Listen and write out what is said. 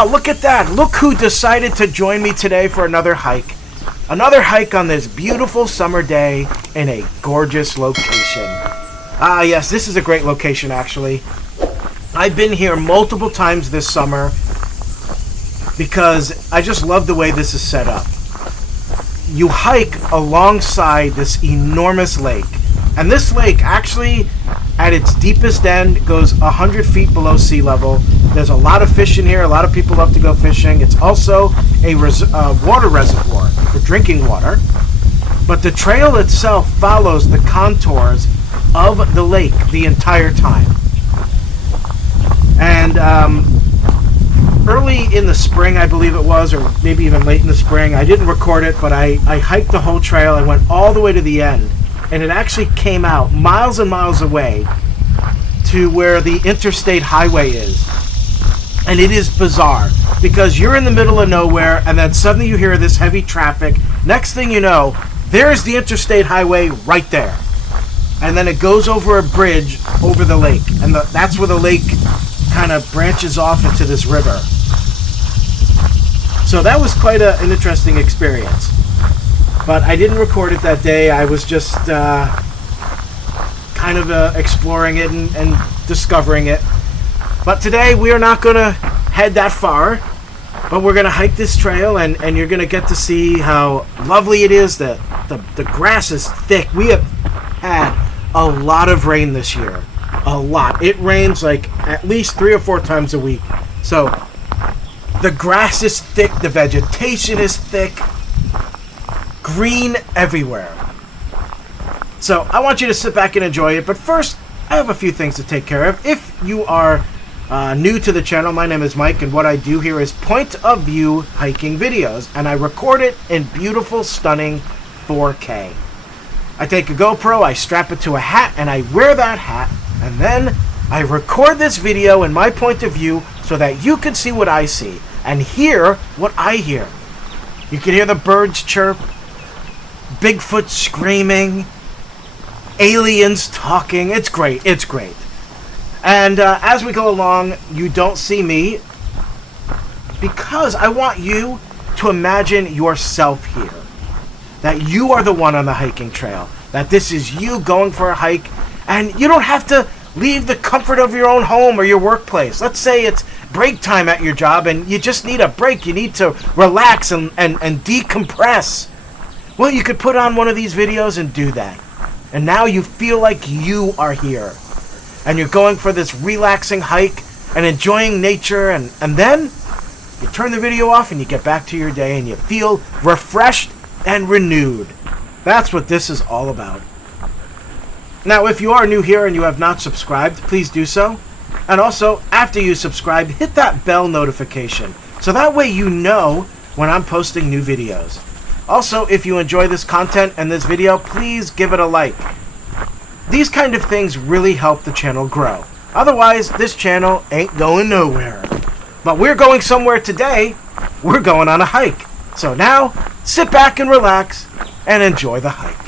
Wow, look at that. Look who decided to join me today for another hike. Another hike on this beautiful summer day in a gorgeous location. Ah, yes, this is a great location, actually. I've been here multiple times this summer because I just love the way this is set up. You hike alongside this enormous lake. And this lake actually, at its deepest end, goes 100 feet below sea level. There's a lot of fish in here. A lot of people love to go fishing. It's also a water reservoir for drinking water. But the trail itself follows the contours of the lake the entire time. And early in the spring, I believe it was, or maybe even late in the spring, I didn't record it, but I hiked the whole trail. I went all the way to the end. And it actually came out miles and miles away to where the interstate highway is. And it is bizarre because you're in the middle of nowhere and then suddenly you hear this heavy traffic. Next thing you know, there's the interstate highway right there. And then it goes over a bridge over the lake. And that's where the lake kind of branches off into this river. So that was quite an interesting experience. But I didn't record it that day. I was just kind of exploring it and discovering it. But today we are not going to head that far. But we're going to hike this trail and you're going to get to see how lovely it is. The grass is thick. We have had a lot of rain this year. A lot. It rains like at least 3 or 4 times a week. So the grass is thick. The vegetation is thick. Green everywhere. So I want you to sit back and enjoy it. But first, I have a few things to take care of. If you are new to the channel, my name is Mike, and what I do here is point of view hiking videos, and I record it in beautiful, stunning 4K. I take a GoPro, I strap it to a hat, and I wear that hat, and then I record this video in my point of view so that you can see what I see and hear what I hear. You can hear the birds chirp, Bigfoot screaming, aliens talking. It's great. It's great. And as we go along, you don't see me because I want you to imagine yourself here. That you are the one on the hiking trail. That this is you going for a hike. And you don't have to leave the comfort of your own home or your workplace. Let's say it's break time at your job and you just need a break. You need to relax and decompress. Well, you could put on one of these videos and do that. And now you feel like you are here. And you're going for this relaxing hike and enjoying nature. And then you turn the video off and you get back to your day and you feel refreshed and renewed. That's what this is all about. Now, if you are new here and you have not subscribed, please do so. And also, after you subscribe, hit that bell notification. So that way you know when I'm posting new videos. Also, if you enjoy this content and this video, please give it a like. These kind of things really help the channel grow. Otherwise, this channel ain't going nowhere. But we're going somewhere today. We're going on a hike. So now, sit back and relax and enjoy the hike.